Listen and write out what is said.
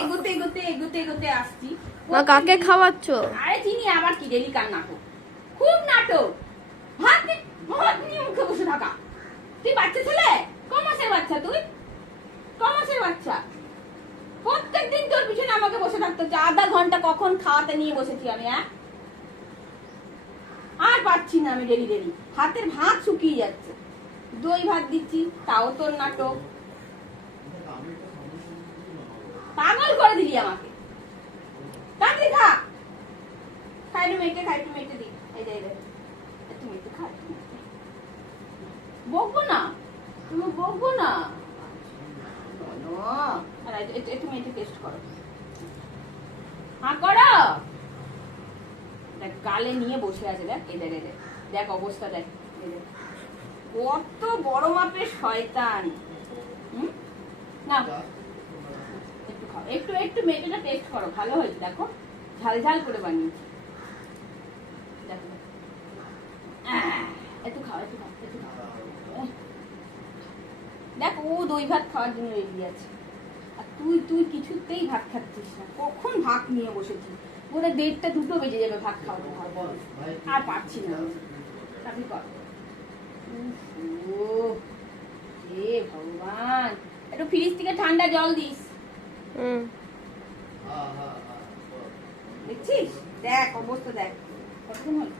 এগোতে এগোতে এগোতে এগোতে আসছি। মা কাকে খাওয়াচ্ছ? আরে চিনি আবার কি ডেলি কার নাটক, খুব নাটক। ভাত নিয়ে মুখে বসে থাকা। তুই বাচ্চা ছেলে, ক মাসের বাচ্চা তুই? ক মাসের বাচ্চা? প্রত্যেকদিন তোর পিছনে আমাকে বসে থাকতে হচ্ছে। আধা ঘন্টা কখন খাওয়াতে নিয়ে বসেছি আমি, হ্যাঁ? আর পাচ্ছি না আমি ডেলি ডেলি। হাতের ভাত শুকিয়ে যাচ্ছে। দই ভাত দিচ্ছি, তাও তোর নাটক। পাগল করে দিলি আমাকে। তাড়াতাড়ি খা। খাই একটু মেয়েকে, খাই একটু মেয়েকে দি। এই দে একটু মেয়েকে খা। বকবো না, তুমি বকবো না। আর একটু মেয়েকে টেস্ট করো। হ্যাঁ করো। দেখ গালে নিয়ে বসে আছে, দেখ এদের এদের দেখ অবস্থা, দেখ এদের কত বড় মাপের শয়তান। না একটু খাও, একটু একটু মেয়েটা টেস্ট করো, ভালো হয়েছে দেখো, ঝাল ঝাল করে বানিয়েছি। দেখো একটু খাও, একটু খাও, একটু খাও। দেখ ও দই ভাত খাওয়ার জন্য রেডি আছে, আর তুই তুই কিছুতেই ভাত খাচ্ছিস না। কখন ভাত নিয়ে বসেছিস? ওরা 1:30 2 বেজে যাবে ভাত খাওয়াতে হবে। আর পারছি না আপনি কর। হে ভগবান, একটু ফ্রিজ থেকে ঠান্ডা জল দিস। দেখছিস, দেখ অবস্থা, দেখ কতক্ষণ হলো।